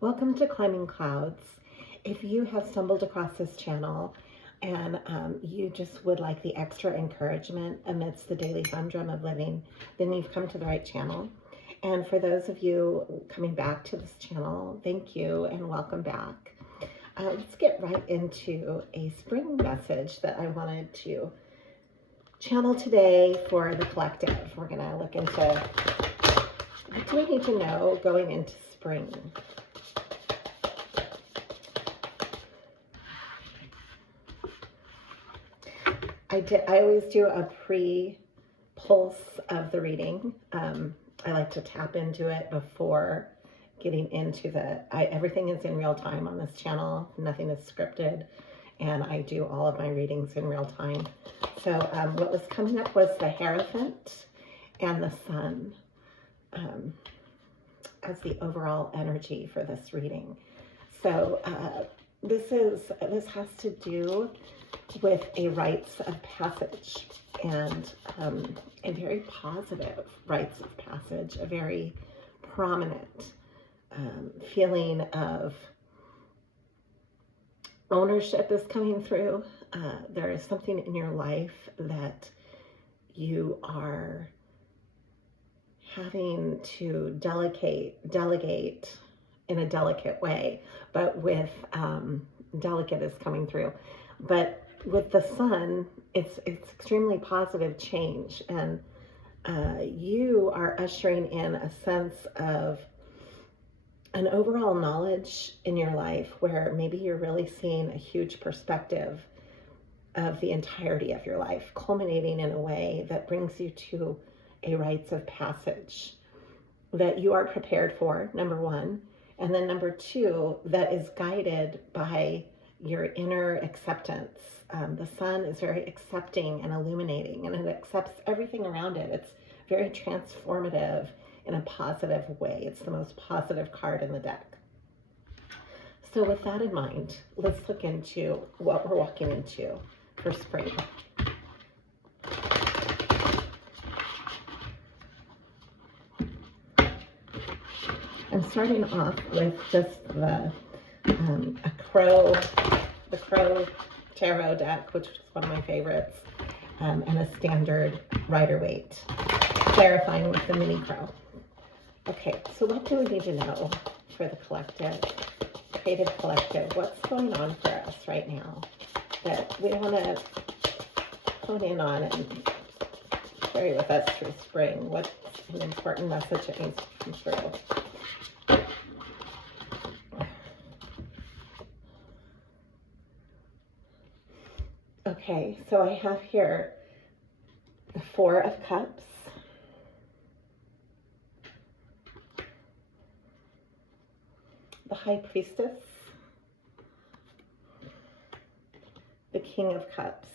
Welcome to Climbing Clouds. If you have stumbled across this channel and you just would like the extra encouragement amidst the daily humdrum of living, then you've come to the right channel. And for those of you coming back to this channel, thank you and welcome back. Let's get right into a spring message that I wanted to channel today for the collective. We're going to look into what do we need to know going into spring. I always do a pre-pulse of the reading. I like to tap into it before getting into everything is in real time on this channel. Nothing is scripted, and I do all of my readings in real time. So what was coming up was the Hierophant and the Sun as the overall energy for this reading. So this has to do with a rites of passage, and a very positive rites of passage, a very prominent feeling of ownership is coming through. There is something in your life that you are having to delegate in a delicate way, but with delicate is coming through. But with the Sun, it's extremely positive change, and you are ushering in a sense of an overall knowledge in your life where maybe you're really seeing a huge perspective of the entirety of your life, culminating in a way that brings you to a rites of passage that you are prepared for, number one, and then number two, that is guided by your inner acceptance. The Sun is very accepting and illuminating, and it accepts everything around it. It's very transformative in a positive way. It's the most positive card in the deck. So with that in mind, let's look into what we're walking into for spring. I'm starting off with just the Crow Tarot deck, which is one of my favorites, and a standard Rider-Waite, clarifying with the Mini Crow. Okay, so what do we need to know for the collective, creative collective? What's going on for us right now that we want to hone in on and carry with us through spring? What's an important message that needs to come through? Okay, so I have here the Four of Cups, the High Priestess, the King of Cups,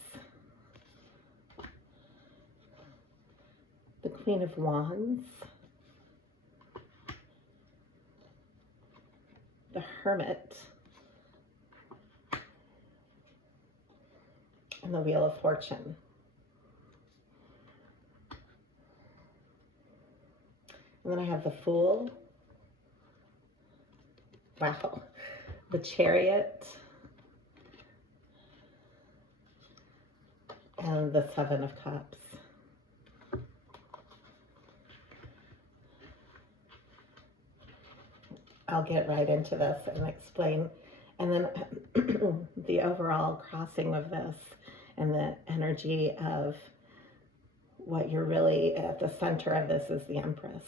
the Queen of Wands, the Hermit, and the Wheel of Fortune. And then I have the Fool, wow, the Chariot, and the Seven of Cups. I'll get right into this and explain. And then the overall crossing of this and the energy of what you're really at the center of this is the Empress.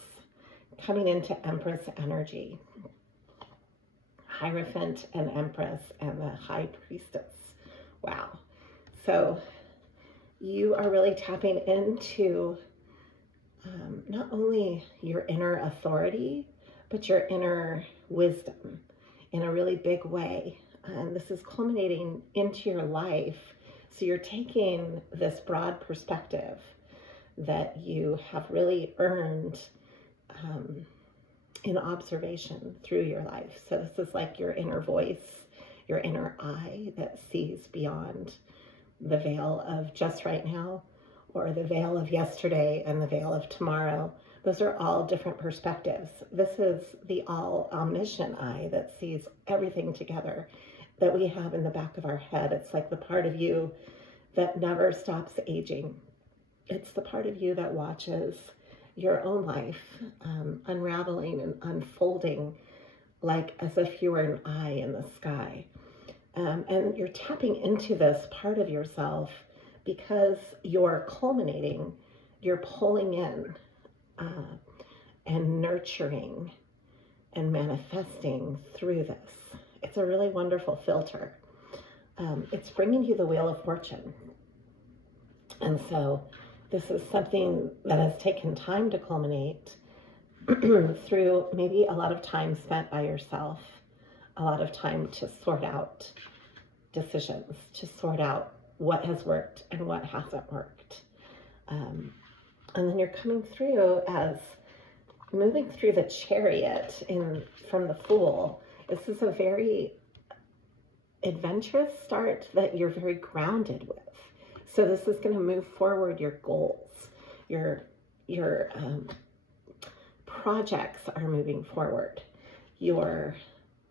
Coming into Empress energy. Hierophant and Empress and the High Priestess. Wow. So you are really tapping into not only your inner authority, but your inner wisdom in a really big way. And this is culminating into your life. So you're taking this broad perspective that you have really earned in observation through your life. So this is like your inner voice, your inner eye that sees beyond the veil of just right now, or the veil of yesterday and the veil of tomorrow, Those are all different perspectives. This is the all omniscient eye that sees everything together that we have in the back of our head. It's like the part of you that never stops aging. It's the part of you that watches your own life unraveling and unfolding like as if you were an eye in the sky. And you're tapping into this part of yourself because you're culminating, you're pulling in and nurturing and manifesting through this. It's a really wonderful filter. It's bringing you the Wheel of Fortune. And so this is something that has taken time to culminate through maybe a lot of time spent by yourself, a lot of time to sort out decisions, to sort out what has worked and what hasn't worked. And then you're coming through as moving through the Chariot from the Fool. This is a very adventurous start that you're very grounded with. So this is going to move forward your goals, your projects are moving forward, your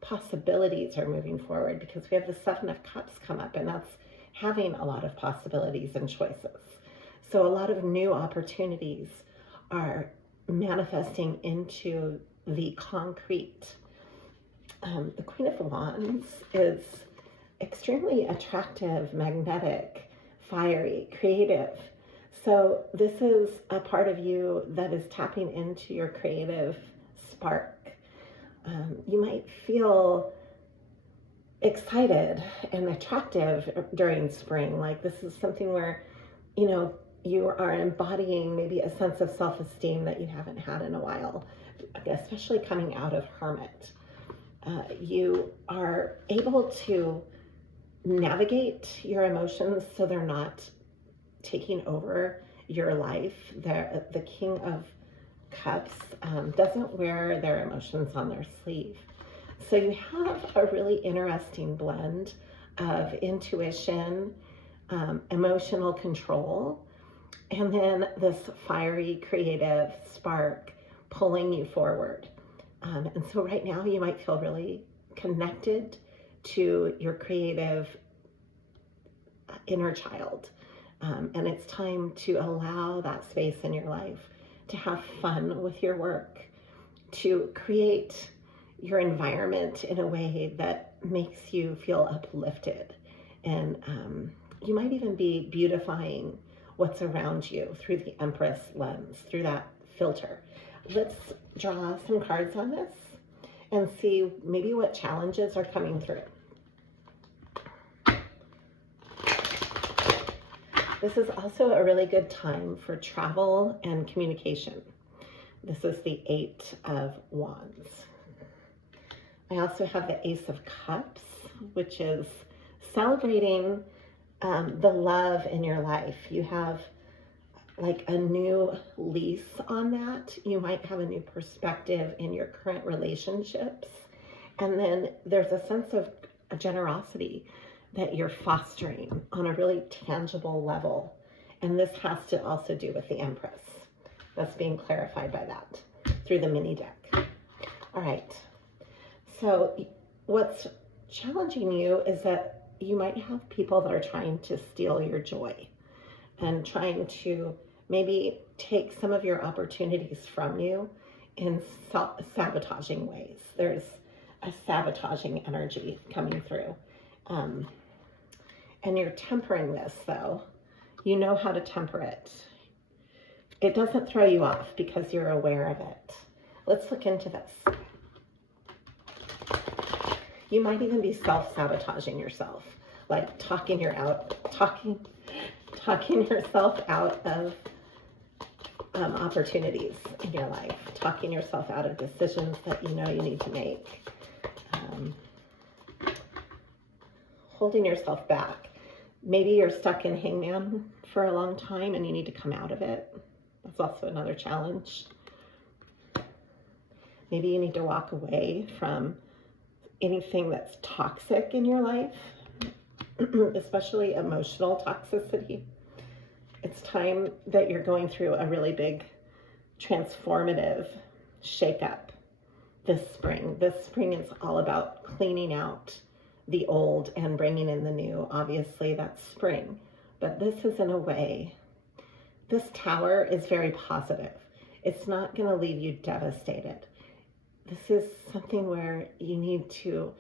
possibilities are moving forward, because we have the Seven of Cups come up, and that's having a lot of possibilities and choices. So a lot of new opportunities are manifesting into the concrete. The Queen of Wands is extremely attractive, magnetic, fiery, creative. So this is a part of you that is tapping into your creative spark. You might feel excited and attractive during spring. Like this is something where, you are embodying maybe a sense of self-esteem that you haven't had in a while, especially coming out of Hermit. You are able to navigate your emotions so they're not taking over your life. The King of Cups doesn't wear their emotions on their sleeve. So you have a really interesting blend of intuition, emotional control, and then this fiery creative spark pulling you forward. And so right now you might feel really connected to your creative inner child. And it's time to allow that space in your life to have fun with your work, to create your environment in a way that makes you feel uplifted. And you might even be beautifying what's around you through the Empress lens, through that filter. Let's draw some cards on this and see maybe what challenges are coming through. This is also a really good time for travel and communication. This is the Eight of Wands. I also have the Ace of Cups, which is celebrating the love in your life. You have like a new lease on that. You might have a new perspective in your current relationships. And then there's a sense of generosity that you're fostering on a really tangible level. And this has to also do with the Empress. That's being clarified by that through the mini deck. All right. So what's challenging you is that you might have people that are trying to steal your joy and trying to maybe take some of your opportunities from you in sabotaging ways. There's a sabotaging energy coming through. And you're tempering this, though. You know how to temper it. It doesn't throw you off because you're aware of it. Let's look into this. You might even be self-sabotaging yourself, like talking yourself out of opportunities in your life, talking yourself out of decisions that you know you need to make, holding yourself back. Maybe you're stuck in hangman for a long time and you need to come out of it. That's also another challenge. Maybe you need to walk away from anything that's toxic in your life, especially emotional toxicity. It's time that you're going through a really big transformative shakeup this spring. This spring is all about cleaning out the old and bringing in the new. Obviously, that's spring. But this is, in a way, this tower is very positive. It's not going to leave you devastated. This is something where you need to,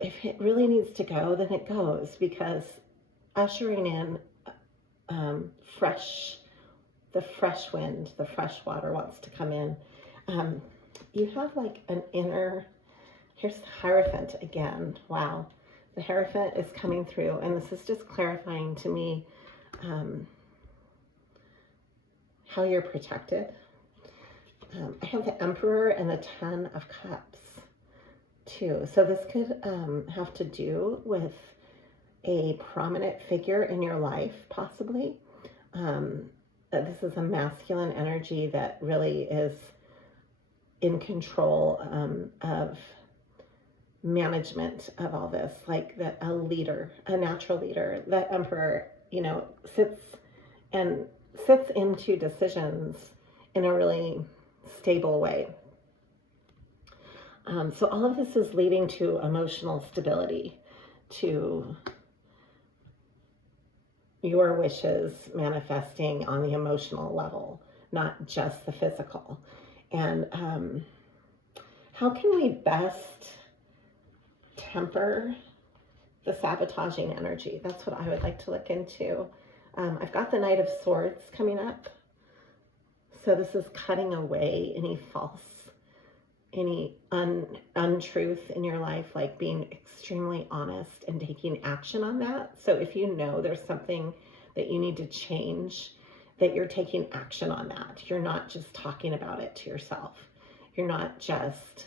if it really needs to go, then it goes, because ushering in the fresh wind, the fresh water wants to come in. You have like an inner, here's the Hierophant again. Wow. The Hierophant is coming through, and this is just clarifying to me how you're protected. I have the Emperor and the Ten of Cups too. So this could have to do with a prominent figure in your life, possibly. This is a masculine energy that really is in control of management of all this, like a leader, a natural leader. The Emperor, sits into decisions in a really stable way. So all of this is leading to emotional stability, to your wishes manifesting on the emotional level, not just the physical. And how can we best temper the sabotaging energy? That's what I would like to look into. I've got the Knight of Swords coming up. So this is cutting away any untruth in your life, like being extremely honest and taking action on that. So if you know there's something that you need to change, that you're taking action on that. You're not just talking about it to yourself. You're not just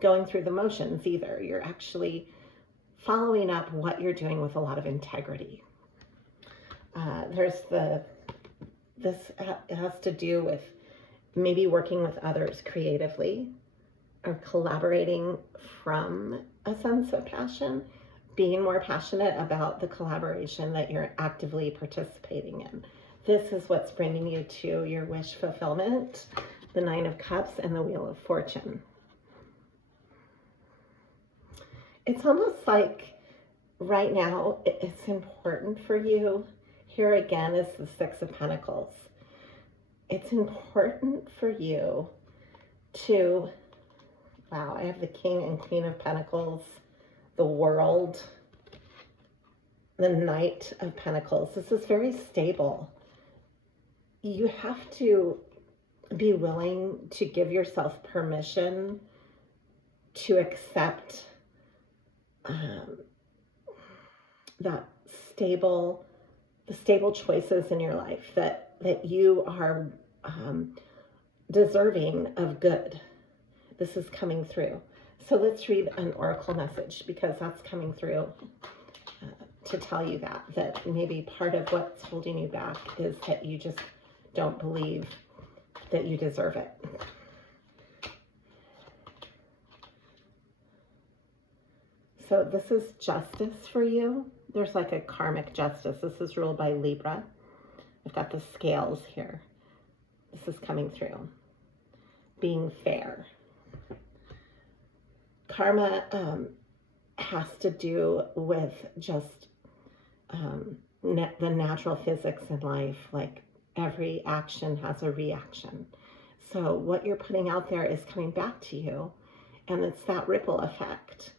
going through the motions either. You're actually following up what you're doing with a lot of integrity. It has to do with maybe working with others creatively or collaborating from a sense of passion, being more passionate about the collaboration that you're actively participating in. This is what's bringing you to your wish fulfillment, the Nine of Cups and the Wheel of Fortune. It's almost like right now it's important for you. Here again is the Six of Pentacles. It's important for you to, wow, I have the King and Queen of Pentacles, the World, the Knight of Pentacles. This is very stable. You have to be willing to give yourself permission to accept the stable choices in your life, that you are deserving of good. This is coming through. So let's read an oracle message, because that's coming through to tell you that maybe part of what's holding you back is that you just don't believe that you deserve it. So this is justice for you. There's like a karmic justice. This is ruled by Libra. I've got the scales here. This is coming through. Being fair. Karma has to do with just the natural physics in life. Like every action has a reaction. So what you're putting out there is coming back to you, and it's that ripple effect.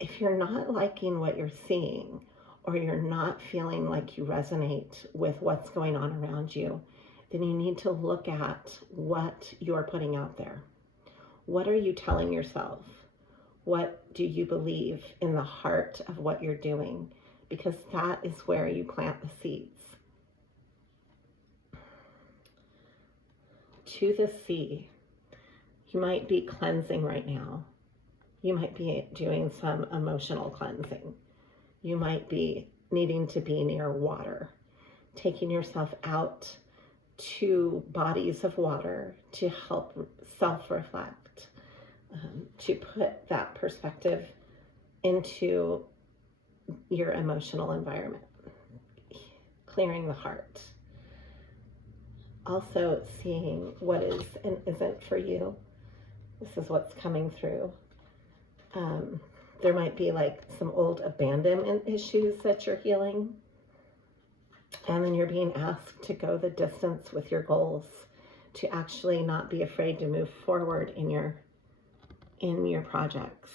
If you're not liking what you're seeing, or you're not feeling like you resonate with what's going on around you, then you need to look at what you're putting out there. What are you telling yourself? What do you believe in the heart of what you're doing? Because that is where you plant the seeds. To the sea. You might be cleansing right now. You might be doing some emotional cleansing. You might be needing to be near water, taking yourself out to bodies of water to help self-reflect, to put that perspective into your emotional environment, clearing the heart. also seeing what is and isn't for you. This is what's coming through. There might be like some old abandonment issues that you're healing. And then you're being asked to go the distance with your goals, to actually not be afraid to move forward in your projects.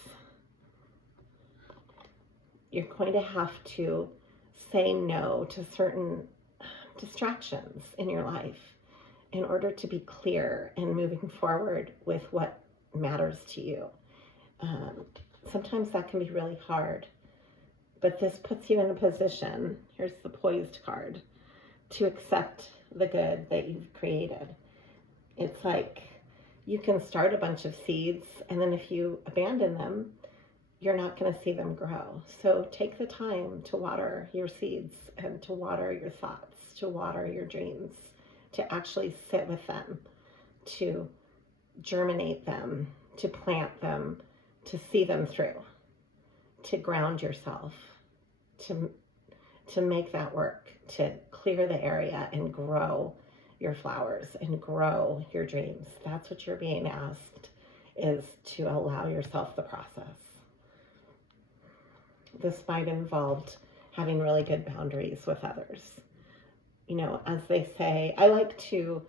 You're going to have to say no to certain distractions in your life in order to be clear and moving forward with what matters to you. Sometimes that can be really hard, but this puts you in a position, here's the poised card, to accept the good that you've created. It's like you can start a bunch of seeds, and then if you abandon them, you're not going to see them grow. So take the time to water your seeds and to water your thoughts, to water your dreams, to actually sit with them, to germinate them, to plant them, to see them through, to ground yourself, to make that work, to clear the area and grow your flowers and grow your dreams. That's what you're being asked, is to allow yourself the process. This might involve having really good boundaries with others. You know, as they say, I like to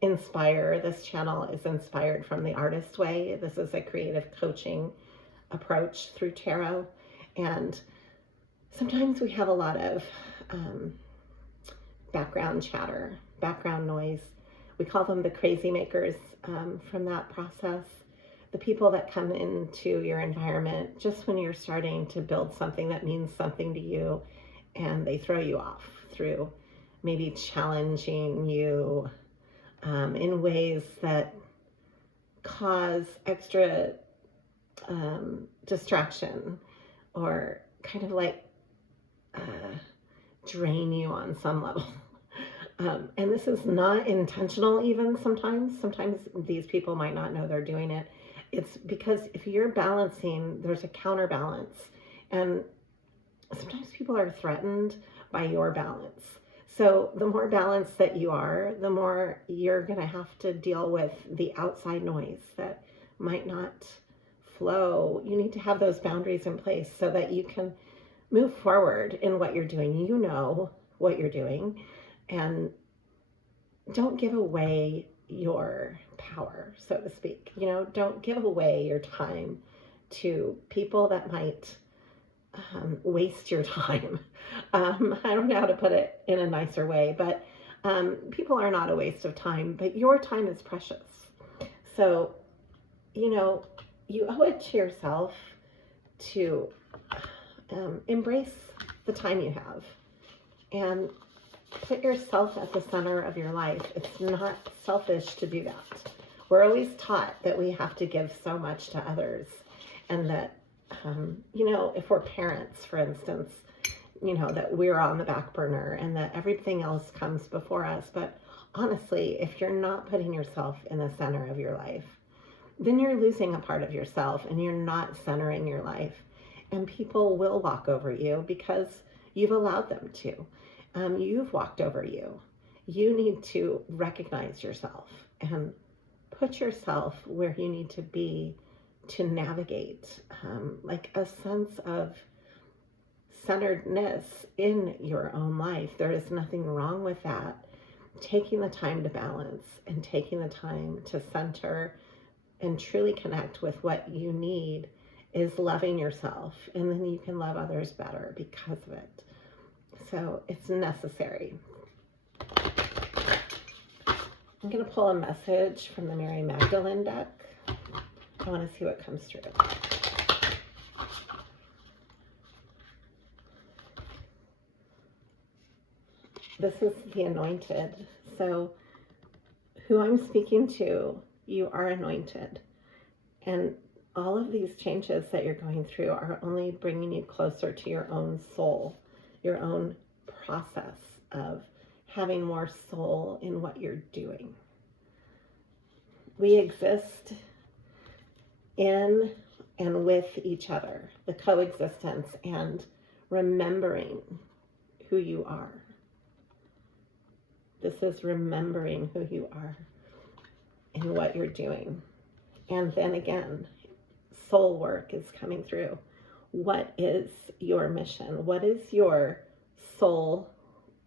inspire. This channel is inspired from the Artist Way. This is a creative coaching approach through tarot. And sometimes we have a lot of background chatter, background noise. We call them the crazy makers from that process. The people that come into your environment just when you're starting to build something that means something to you, and they throw you off through maybe challenging you in ways that cause extra distraction, or kind of like drain you on some level. And this is not intentional even sometimes. Sometimes these people might not know they're doing it. It's because if you're balancing, there's a counterbalance. And sometimes people are threatened by your balance. So the more balanced that you are, the more you're going to have to deal with the outside noise that might not flow. You need to have those boundaries in place so that you can move forward in what you're doing. You know what you're doing, and don't give away your power, so to speak. You know, don't give away your time to people that might waste your time. I don't know how to put it in a nicer way, but people are not a waste of time, but your time is precious. So, you know, you owe it to yourself to embrace the time you have and put yourself at the center of your life. It's not selfish to do that. We're always taught that we have to give so much to others, and that, you know, if we're parents, for instance, you know, that we're on the back burner and that everything else comes before us. But honestly, if you're not putting yourself in the center of your life, then you're losing a part of yourself and you're not centering your life. And people will walk over you because you've allowed them to. You've walked over you. You need to recognize yourself and put yourself where you need to be to navigate like a sense of centeredness in your own life. There is nothing wrong with that. Taking the time to balance and taking the time to center and truly connect with what you need is loving yourself, and then you can love others better because of it. So it's necessary. I'm going to pull a message from the Mary Magdalene deck. I want to see what comes through. This is the Anointed. So who I'm speaking to, you are anointed. And all of these changes that you're going through are only bringing you closer to your own soul, your own process of having more soul in what you're doing. We exist in and with each other, the coexistence and remembering who you are. This is remembering who you are and what you're doing. And then again, soul work is coming through. What is your mission? What is your soul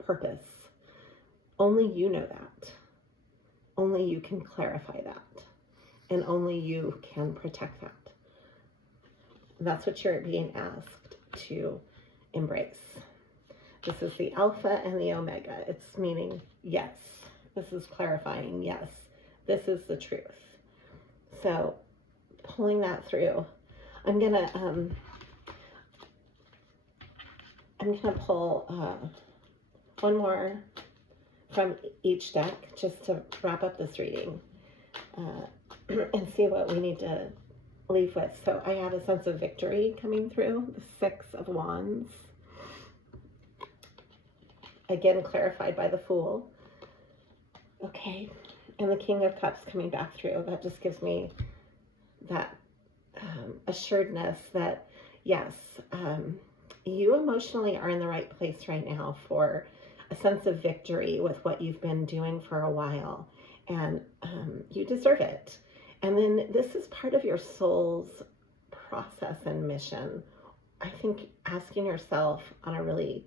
purpose? Only you know that. Only you can clarify that. And only you can protect that. That's what you're being asked to embrace. This is the Alpha and the Omega. It's meaning, yes. This is clarifying, yes. This is the truth. So, pulling that through, I'm gonna pull one more from each deck just to wrap up this reading and see what we need to leave with. So I have a sense of victory coming through, the Six of Wands. Again, clarified by the Fool. Okay, and the King of Cups coming back through. That just gives me that assuredness that, yes, you emotionally are in the right place right now for a sense of victory with what you've been doing for a while. And you deserve it. And then this is part of your soul's process and mission. I think asking yourself on a really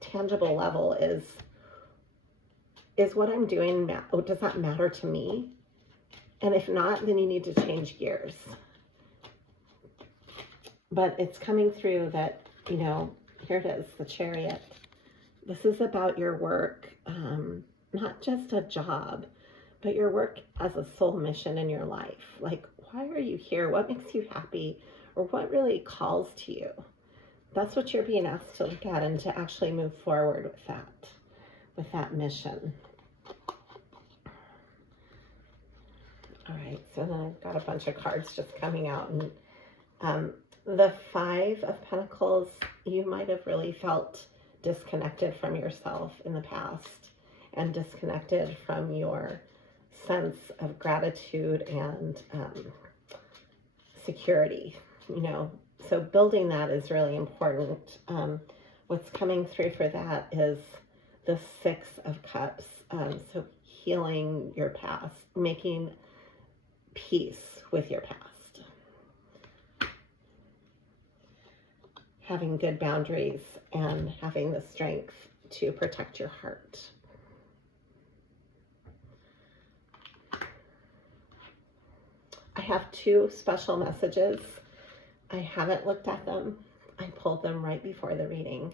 tangible level is what I'm doing, does that matter to me? And if not, then you need to change gears. But it's coming through that, you know, here it is, the Chariot. This is about your work, not just a job, but your work as a soul mission in your life. Like, why are you here? What makes you happy? Or what really calls to you? That's what you're being asked to look at and to actually move forward with that mission. All right, so then I've got a bunch of cards just coming out. And the Five of Pentacles, you might have really felt disconnected from yourself in the past and disconnected from your sense of gratitude and security, you know. So building that is really important. What's coming through for that is the Six of Cups. So healing your past, making peace with your past, having good boundaries, and having the strength to protect your heart. I have two special messages. I haven't looked at them. I pulled them right before the reading.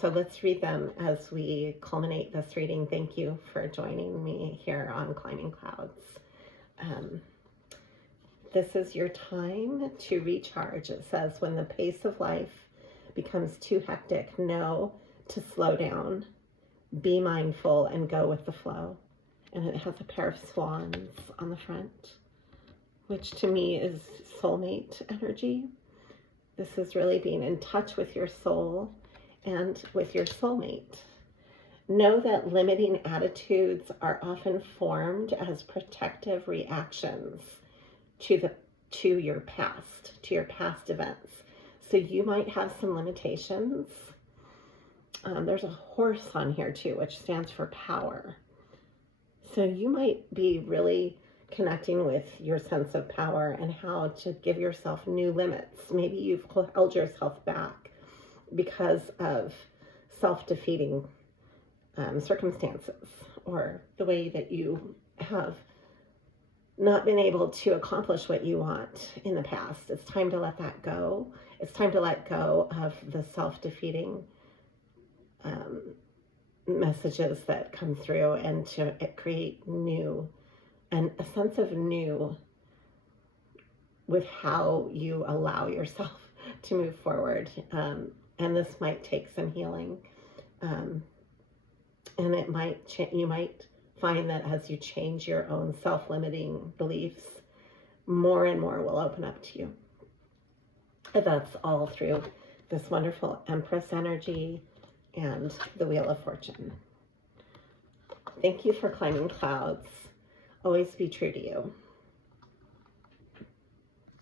So let's read them as we culminate this reading. Thank you for joining me here on Climbing Clouds. This is your time to recharge. It says, when the pace of life becomes too hectic, know to slow down, be mindful, and go with the flow. And it has a pair of swans on the front, which to me is soulmate energy. This is really being in touch with your soul and with your soulmate. Know that limiting attitudes are often formed as protective reactions to your past events. So you might have some limitations. There's a horse on here too, which stands for power. So you might be really connecting with your sense of power and how to give yourself new limits. Maybe you've held yourself back because of self-defeating circumstances, or the way that you have not been able to accomplish what you want in the past. It's time to let that go. It's time to let go of the self-defeating messages that come through, and to create new, and a sense of new with how you allow yourself to move forward. And this might take some healing. And it might, you might find that as you change your own self-limiting beliefs, more and more will open up to you. And that's all through this wonderful Empress energy and the Wheel of Fortune. Thank you for climbing clouds. Always be true to you.